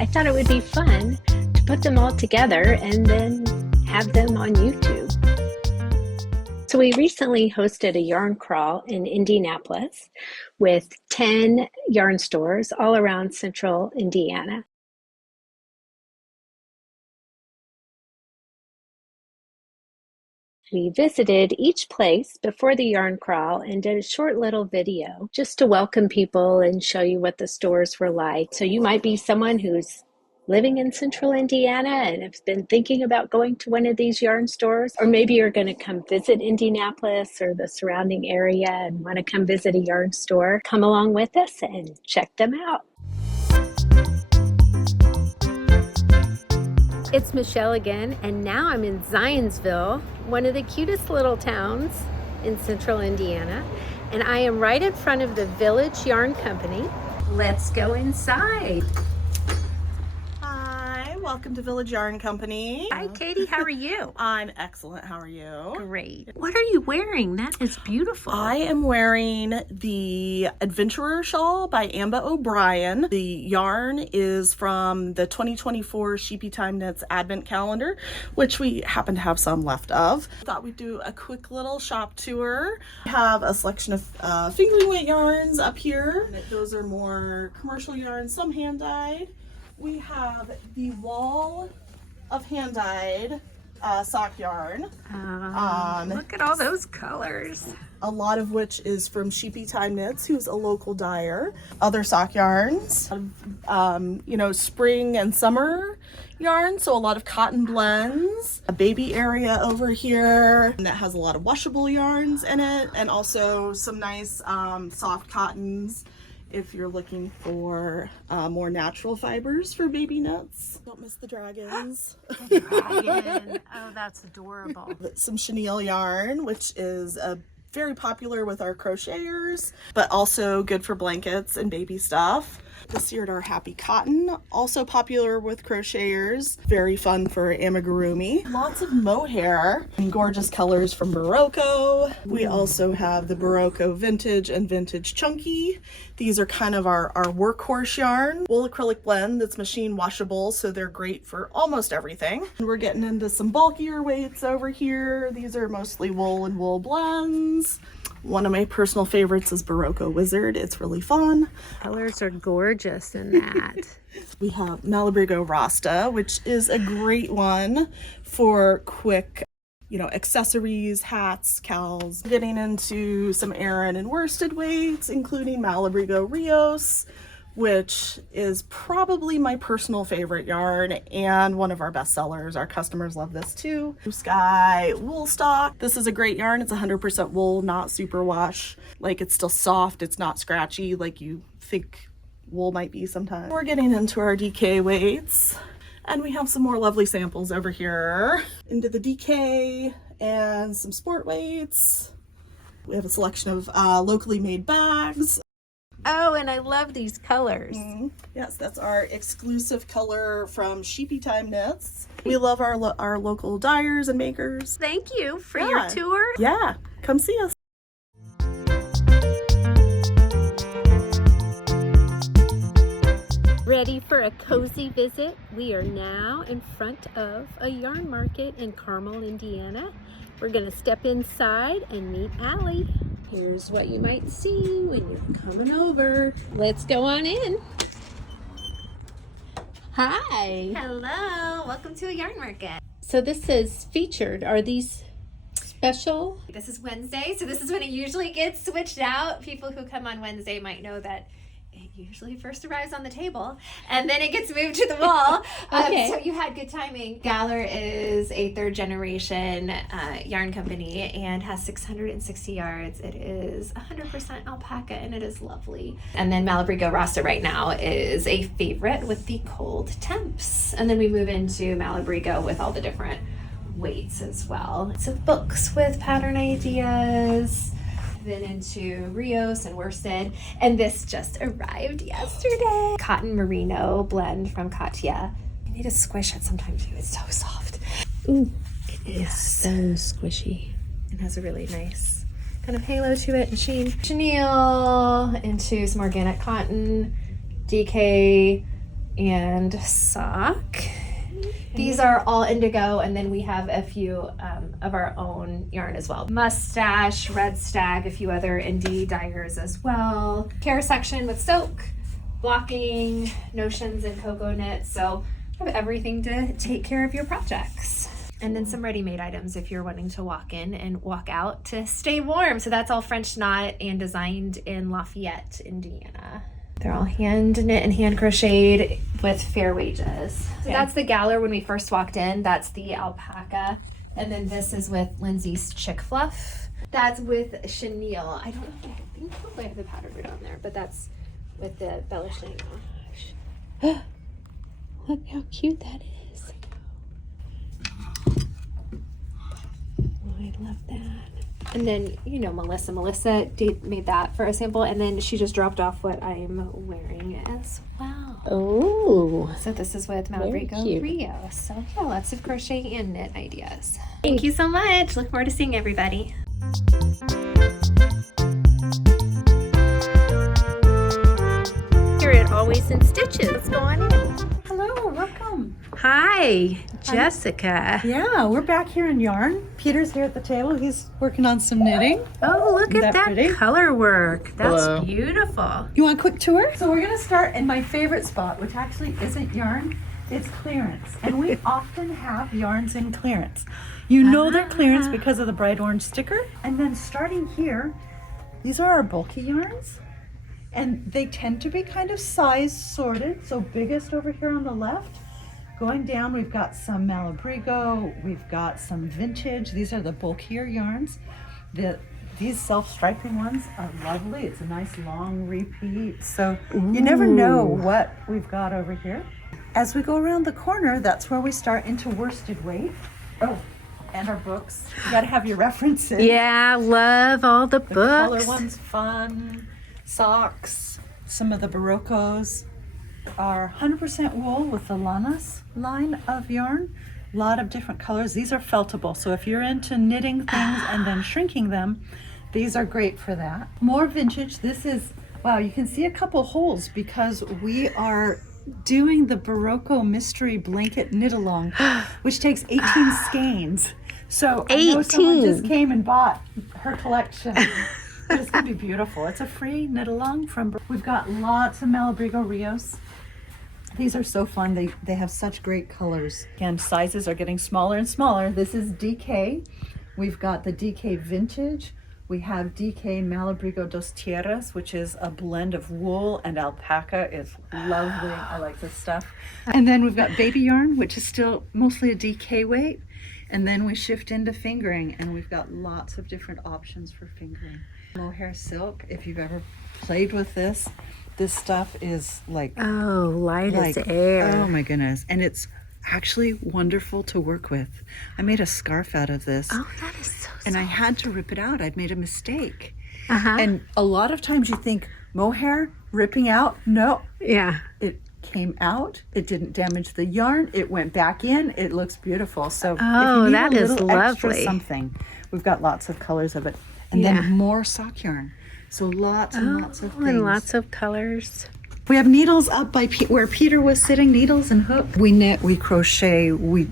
I thought it would be fun to put them all together and then have them on YouTube. So we recently hosted a yarn crawl in Indianapolis with 10 yarn stores all around central Indiana. We visited each place before the yarn crawl and did a short little video just to welcome people and show you what the stores were like. So you might be someone who's living in central Indiana and have been thinking about going to one of these yarn stores, or maybe you're going to come visit Indianapolis or the surrounding area and want to come visit a yarn store. Come along with us and check them out. It's Michelle again, and now I'm in Zionsville, one of the cutest little towns in central Indiana, and I am right in front of the Village Yarn Company. Let's go inside. Welcome to Village Yarn Company. Hi, Katie. How are you? I'm excellent. How are you? Great. What are you wearing? That is beautiful. I am wearing the Adventurer Shawl by Amba O'Brien. The yarn is from the 2024 Sheepy Time Knits Advent Calendar, which we happen to have some left of. Thought we'd do a quick little shop tour. We have a selection of fingering weight yarns up here. Those are more commercial yarns, some hand-dyed. We have the wall of hand-dyed sock yarn. Look at all those colors. A lot of which is from Sheepy Time Knits, who's a local dyer. Other sock yarns, spring and summer yarn, so a lot of cotton blends. A baby area over here that has a lot of washable yarns in it, and also some nice soft cottons if you're looking for more natural fibers for baby knits. Don't miss the dragons. Dragon. Oh, that's adorable. Some chenille yarn, which is very popular with our crocheters, but also good for blankets and baby stuff. This year, our Happy Cotton, also popular with crocheters, very fun for amigurumi. Lots of mohair and gorgeous colors from Barocco. We also have the Barocco Vintage and Vintage Chunky. These are kind of our workhorse yarn. Wool acrylic blend that's machine washable, so they're great for almost everything. And we're getting into some bulkier weights over here. These are mostly wool and wool blends. One of my personal favorites is Barocco Wizard. It's really fun. Colors are gorgeous in that. We have Malabrigo Rasta, which is a great one for quick, accessories, hats, cowls. Getting into some Aran and worsted weights, including Malabrigo Rios, which is probably my personal favorite yarn and one of our best sellers. Our customers love this too. Blue Sky Wool Stock. This is a great yarn. It's 100% wool, not superwash. Like, it's still soft. It's not scratchy like you think wool might be sometimes. We're getting into our DK weights, and we have some more lovely samples over here. Into the DK and some sport weights. We have a selection of locally made bags. Oh, and I love these colors. Yes, that's our exclusive color from Sheepy Time Knits. We love our local dyers and makers. Thank you for your tour. Yeah, come see us. Ready for a cozy visit? We are now in front of a yarn market in Carmel, Indiana. We're gonna step inside and meet Allie. Here's what you might see when you're coming over. Let's go on in. Hi. Hello, welcome to a yarn market. So this is featured. Are these special? This is Wednesday, so this is when it usually gets switched out. People who come on Wednesday might know that it usually first arrives on the table and then it gets moved to the wall. Okay. So you had good timing. Galler is a third generation yarn company and has 660 yards. It is 100% alpaca and it is lovely. And then Malabrigo Rasta right now is a favorite with the cold temps. And then we move into Malabrigo with all the different weights as well. So books with pattern ideas. Then into Rios and worsted, and this just arrived yesterday. Cotton merino blend from Katya. You need to squish it sometimes too, it's so soft. Ooh, it is so squishy. It has a really nice kind of halo to it and sheen. Chenille into some organic cotton, DK and sock. These are all indigo, and then we have a few of our own yarn as well. Mustache, Red Stag, a few other indie dyers as well. Care section with silk, blocking, notions, and cocoa knit. So you have everything to take care of your projects. And then some ready-made items if you're wanting to walk in and walk out to stay warm. So that's all French knot and designed in Lafayette, Indiana. They're all hand knit and hand crocheted with fair wages. So that's the Galler when we first walked in. That's the alpaca. And then this is with Lindsay's Chick Fluff. That's with chenille. I don't know if I think probably I have the pattern right on there, but that's with the Bella Chenille. Look how cute that is. I love that. And then, you know, Melissa made that for a sample, and then she just dropped off what I'm wearing as well. Oh. So this is with Malabrigo Rio. So yeah, lots of crochet and knit ideas. Thank you so much. Look forward to seeing everybody. Here at Always in Stitches. Let's go on in. Hello, welcome. Hi, Jessica. Yeah, we're back here in yarn. Peter's here at the table. He's working on some knitting. Oh, look Isn't at that that pretty? color work. That's Hello. beautiful. You want a quick tour? So we're gonna start in my favorite spot, which actually isn't yarn, it's clearance. And we often have yarns in clearance. You know they're clearance because of the bright orange sticker. And then starting here, these are our bulky yarns. And they tend to be kind of size sorted. So biggest over here on the left. Going down, we've got some Malabrigo, we've got some vintage. These are the bulkier yarns. These self-striping ones are lovely. It's a nice long repeat. So you never know what we've got over here. As we go around the corner, that's where we start into worsted weight. Oh, and our books. You gotta have your references. Yeah, love all the The color books. one's fun. Socks, some of the Baroccos are 100% wool with the Lanas line of yarn. A lot of different colors. These are feltable, so if you're into knitting things and then shrinking them, these are great for that. More vintage. This is, wow, you can see a couple holes because we are doing the Barocco Mystery Blanket Knit Along, which takes 18 skeins. So I know someone 18. just came and bought her collection. It's gonna be beautiful. It's a free knit along from. We've got lots of Malabrigo Rios. These are so fun. They have such great colors. Again, sizes are getting smaller and smaller. This is DK. We've got the DK Vintage. We have DK Malabrigo Dos Tierras, which is a blend of wool and alpaca. It's lovely. I like this stuff. And then we've got baby yarn, which is still mostly a DK weight. And then we shift into fingering, and we've got lots of different options for fingering. Mohair silk, if you've ever played with this stuff is like, Oh, light as air. oh my goodness. And it's actually wonderful to work with. I made a scarf out of this. Oh, that is so And I had to rip it out. I'd made a mistake. Uh-huh. And a lot of times you think, mohair, ripping out? No, Yeah. it came out. It didn't damage the yarn. It went back in. It looks beautiful. So Oh, if you need that a is little extra lovely. something, we've got lots of colors of it. And Yeah. then more sock yarn. So lots and lots of things. And lots of colors. We have needles up by where Peter was sitting, needles and hook. We knit, we crochet, we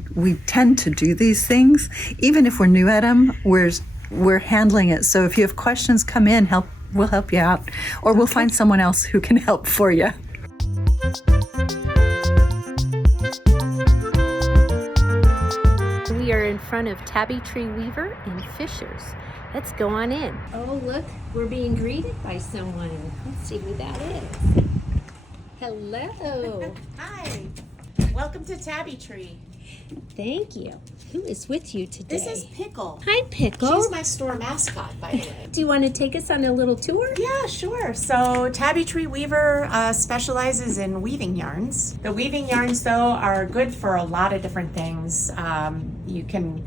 tend to do these things. Even if we're new at them, we're handling it. So if you have questions, come in, we'll help you out. Or we'll find someone else who can help for you. We are in front of Tabby Tree Weaver in Fishers. Let's go on in. Oh, look, we're being greeted by someone. Let's see who that is. Hello. Hi, welcome to Tabby Tree. Thank you. Who is with you today? This is Pickle. Hi, Pickle. She's my store mascot, by the way. Do you want to take us on a little tour? Yeah, sure. So Tabby Tree Weaver specializes in weaving yarns. The weaving yarns, though, are good for a lot of different things. You can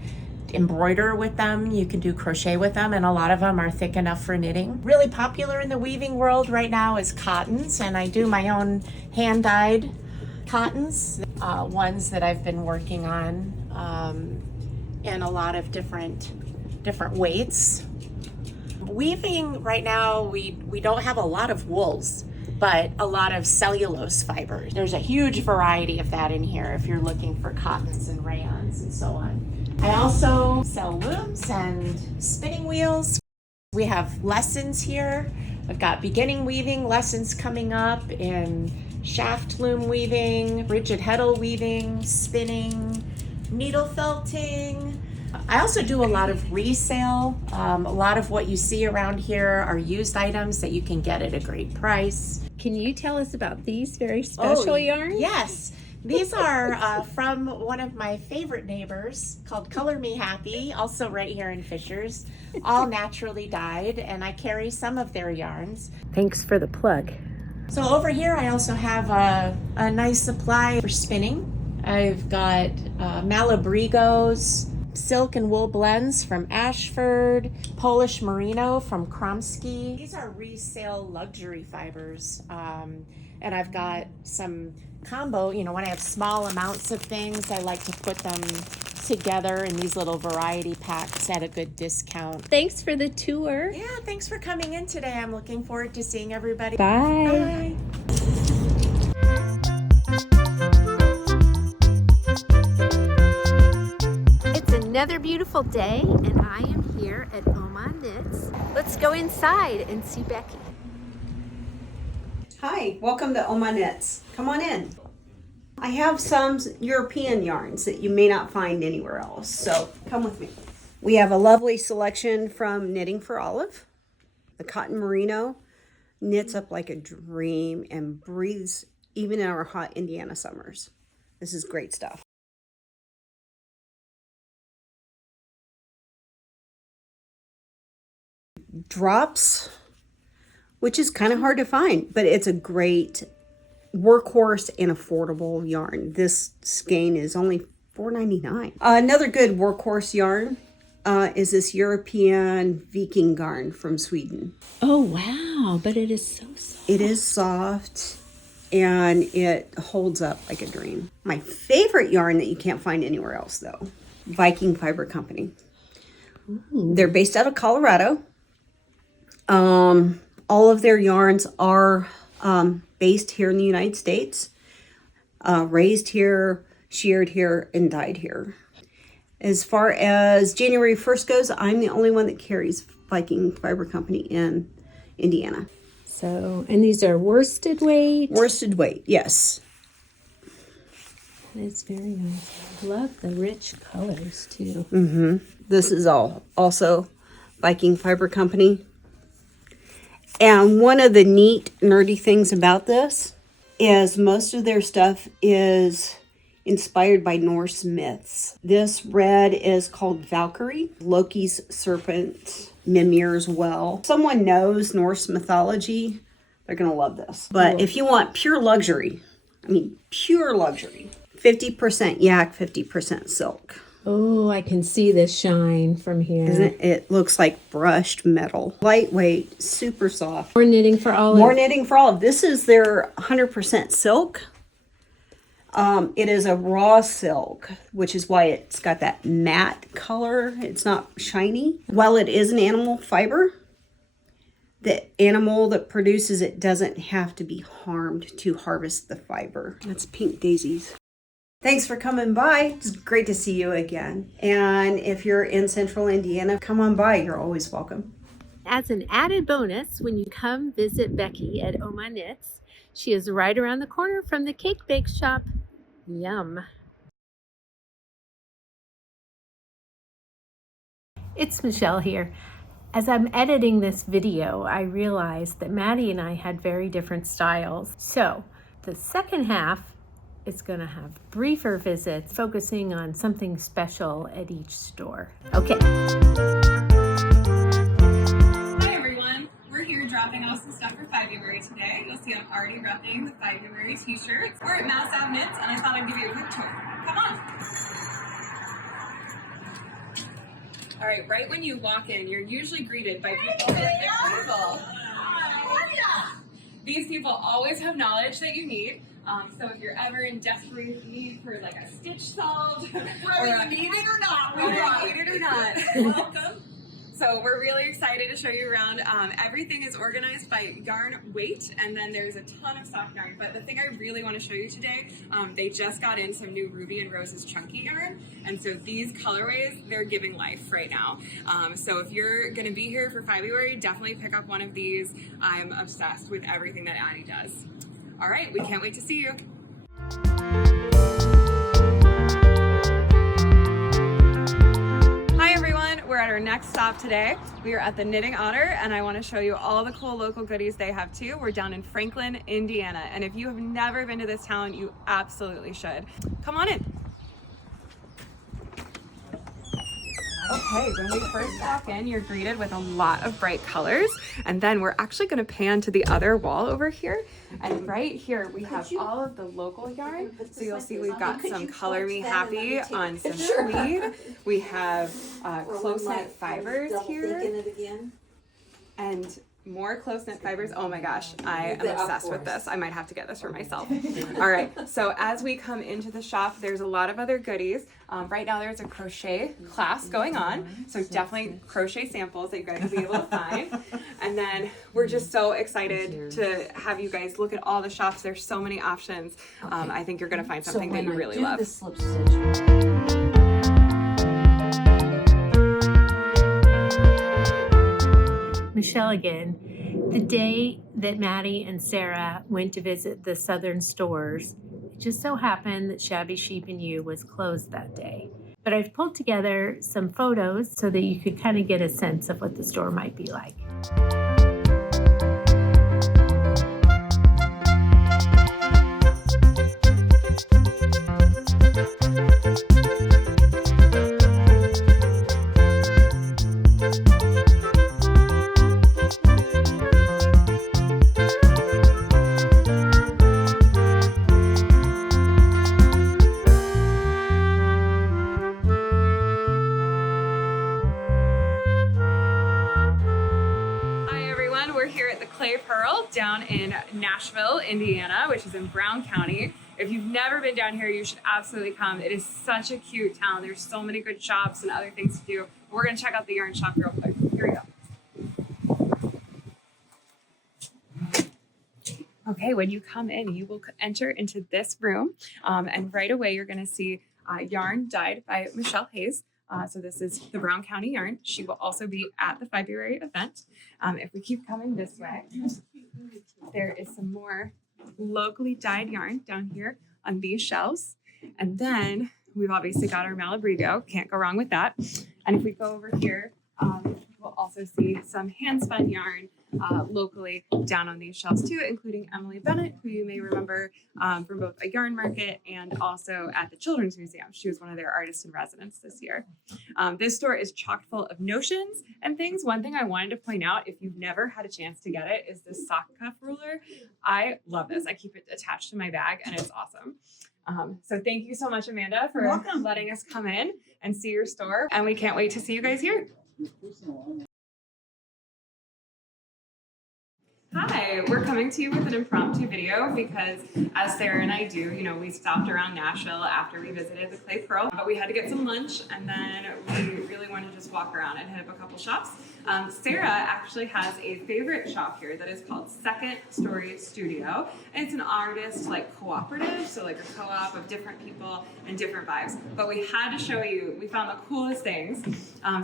embroider with them, you can do crochet with them, and a lot of them are thick enough for knitting. Really popular in the weaving world right now is cottons, and I do my own hand-dyed cottons, ones that I've been working on in a lot of different weights. Weaving right now, we don't have a lot of wools, but a lot of cellulose fibers. There's a huge variety of that in here if you're looking for cottons and rayons and so on. I also sell looms and spinning wheels. We have lessons here. I've got beginning weaving lessons coming up in shaft loom weaving, rigid heddle weaving, spinning, needle felting. I also do a lot of resale. A lot of what you see around here are used items that you can get at a great price. Can you tell us about these very special yarns? Yes. These are from one of my favorite neighbors called Color Me Happy, also right here in Fishers, all naturally dyed, and I carry some of their yarns. Thanks for the plug. So over here I also have a nice supply for spinning. I've got Malabrigos, silk and wool blends from Ashford, Polish merino from Kromsky. These are resale luxury fibers. And I've got some combo, you know, when I have small amounts of things, I like to put them together in these little variety packs at a good discount. Thanks for the tour. Yeah, thanks for coming in today. I'm looking forward to seeing everybody. Bye. Bye. It's another beautiful day, and I am here at Oma Knits. Let's go inside and see Becky. Hi, welcome to Oma Knits. Come on in. I have some European yarns that you may not find anywhere else, so come with me. We have a lovely selection from Knitting for Olive. The cotton merino knits up like a dream and breathes even in our hot Indiana summers. This is great stuff. Drops, which is kind of hard to find, but it's a great workhorse and affordable yarn. This skein is only $4.99. Another good workhorse yarn is this European Viking yarn from Sweden. Oh, wow, but it is so soft. It is soft and it holds up like a dream. My favorite yarn that you can't find anywhere else though, Viking Fiber Company. Ooh. They're based out of Colorado. All of their yarns are based here in the United States, raised here, sheared here, and dyed here. As far as January 1st goes, I'm the only one that carries Viking Fiber Company in Indiana. So, and these are worsted weight? Worsted weight, yes. It's very nice. I love the rich colors too. Mm-hmm. This is also Viking Fiber Company. And one of the neat, nerdy things about this is most of their stuff is inspired by Norse myths. This red is called Valkyrie, Loki's serpent, Mimir's well. Someone knows Norse mythology, they're going to love this. But if you want pure luxury, pure luxury, 50% yak, 50% silk. Oh, I can see the shine from here. Isn't it? It looks like brushed metal. Lightweight, super soft. More Knitting for Olive. More Knitting for Olive. This is their 100% silk. It is a raw silk, which is why it's got that matte color. It's not shiny. While it is an animal fiber, the animal that produces it doesn't have to be harmed to harvest the fiber. That's pink daisies. Thanks for coming by. It's great to see you again. And if you're in central Indiana, come on by. You're always welcome. As an added bonus, when you come visit Becky at Oma Knits, she is right around the corner from the cake bake shop. Yum. It's Michelle here. As I'm editing this video, I realized that Maddie and I had very different styles. So the second half is going to have briefer visits focusing on something special at each store. Okay. Hi everyone, we're here dropping off some stuff for FIBRuary today. You'll see I'm already repping the FIBRuary t-shirts. We're at Mass Ave Knits and I thought I'd give you a quick tour. Come on. All right, right when you walk in, you're usually greeted by people with approval. These people always have knowledge that you need. So if you're ever in desperate need for like a stitch solved, whether you need it or not, welcome. So we're really excited to show you around. Everything is organized by yarn weight, and then there's a ton of soft yarn. But the thing I really want to show you today, they just got in some new Ruby and Rose's chunky yarn, and so these colorways, they're giving life right now. So if you're going to be here for FIBRuary, definitely pick up one of these. I'm obsessed with everything that Maddie does. All right, we can't wait to see you. Hi everyone, we're at our next stop today. We are at the Knitting Otter, and I want to show you all the cool local goodies they have too. We're down in Franklin, Indiana, and if you have never been to this town, you absolutely should. Come on in. Okay, when we first walk in, you're greeted with a lot of bright colors, and then we're actually going to pan to the other wall over here, and right here we have all of the local yarn. So you'll see we've got some Color Me Happy on some tweed. We have close-knit fibers here, and more close-knit fibers. Oh my gosh, I am obsessed with this. I might have to get this for myself. All right, so as we come into the shop, there's a lot of other goodies. Right now there's a crochet class going on, so definitely crochet samples that you guys will be able to find. And then we're just so excited to have you guys look at all the shops. There's so many options. I think you're gonna find something that you really love. Michelle again. The day that Maddie and Sarah went to visit the southern stores, it just so happened that Shabby Sheep and You was closed that day. But I've pulled together some photos so that you could kind of get a sense of what the store might be like. Purl down in Nashville, Indiana, which is in Brown County. If you've never been down here, you should absolutely come. It is such a cute town. There's so many good shops and other things to do. We're going to check out the yarn shop real quick. Here we go. Okay, when you come in, you will enter into this room, and right away you're going to see yarn dyed by Michelle Hayes. So this is the Brown County yarn. She will also be at the FIBRuary event. If we keep coming this way, there is some more locally dyed yarn down here on these shelves. And then we've obviously got our Malabrigo. Can't go wrong with that. And if we go over here, we'll also see some hand spun yarn locally down on these shelves too, including Emily Bennett, who you may remember from both a yarn market and also at the Children's Museum. She was one of their artists in residence this year. This store is chock full of notions and things. One thing I wanted to point out, if you've never had a chance to get it, is this sock cuff ruler. I love this. I keep it attached to my bag and it's awesome. So thank you so much, Amanda, for letting us come in and see your store. And we can't wait to see you guys here. Hi, we're coming to you with an impromptu video because, as Sarah and I do, you know, we stopped around Nashville after we visited the Clay Purl, but we had to get some lunch, and then we really wanted to just walk around and hit up a couple shops. Sarah actually has a favorite shop here that is called Second Story Studio, and it's an artist cooperative, so like a co-op of different people and different vibes. But we had to show you, we found the coolest things.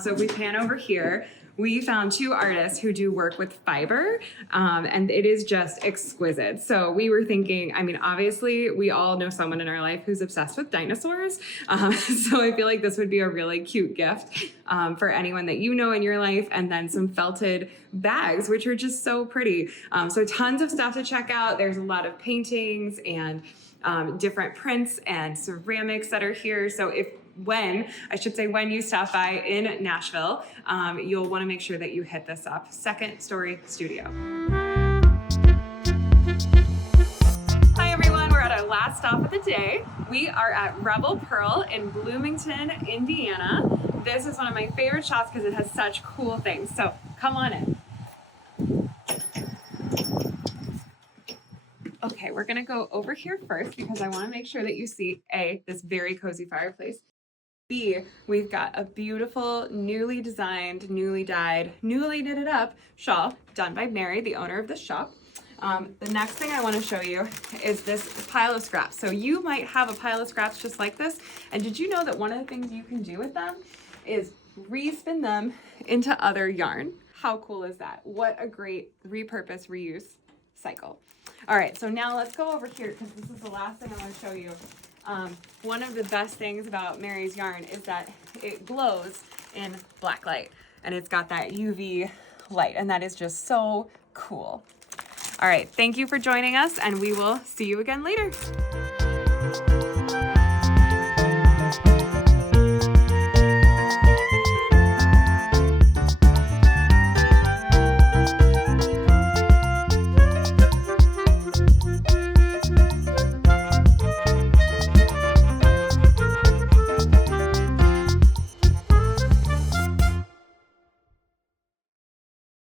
So if we pan over here, we found two artists who do work with fiber, and it is just exquisite. So we were thinking, I mean, obviously we all know someone in our life who's obsessed with dinosaurs. So I feel like this would be a really cute gift for anyone that you know in your life. And then some felted bags, which are just so pretty. So tons of stuff to check out. There's a lot of paintings and different prints and ceramics that are here. So when you stop by in Nashville, you'll want to make sure that you hit this up. Second Story Studio. Hi everyone, we're at our last stop of the day. We are at Rebel Purl in Bloomington, Indiana. This is one of my favorite shops because it has such cool things. So come on in. Okay, we're gonna go over here first because I want to make sure that you see this very cozy fireplace. B, we've got a beautiful, newly designed, newly dyed, newly knitted up shawl done by Mary, the owner of this shop. The next thing I want to show you is this pile of scraps. So you might have a pile of scraps just like this. And did you know that one of the things you can do with them is respin them into other yarn? How cool is that? What a great repurpose, reuse cycle. All right, so now let's go over here because this is the last thing I want to show you. One of the best things about Mary's yarn is that it glows in black light and it's got that UV light, and that is just so cool. All right, thank you for joining us, and we will see you again later.